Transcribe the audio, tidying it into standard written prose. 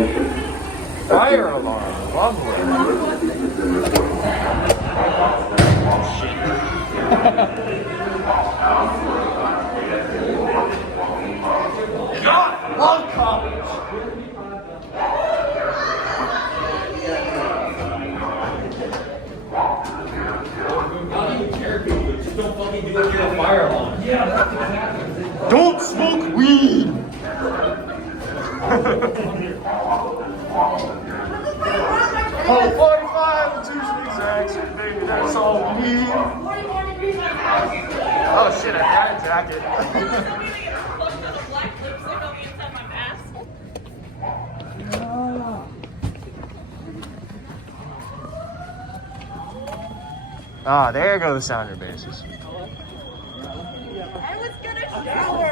Fire alarm, lovely. God, love college. Just don't fucking do it near a fire alarm. Yeah, that's exactly. Don't smoke weed. Oh, 45 and 2 zigzags, baby, that's all we need. Oh shit, I had a jacket. Ah, there go the sounder bases. I was gonna shower.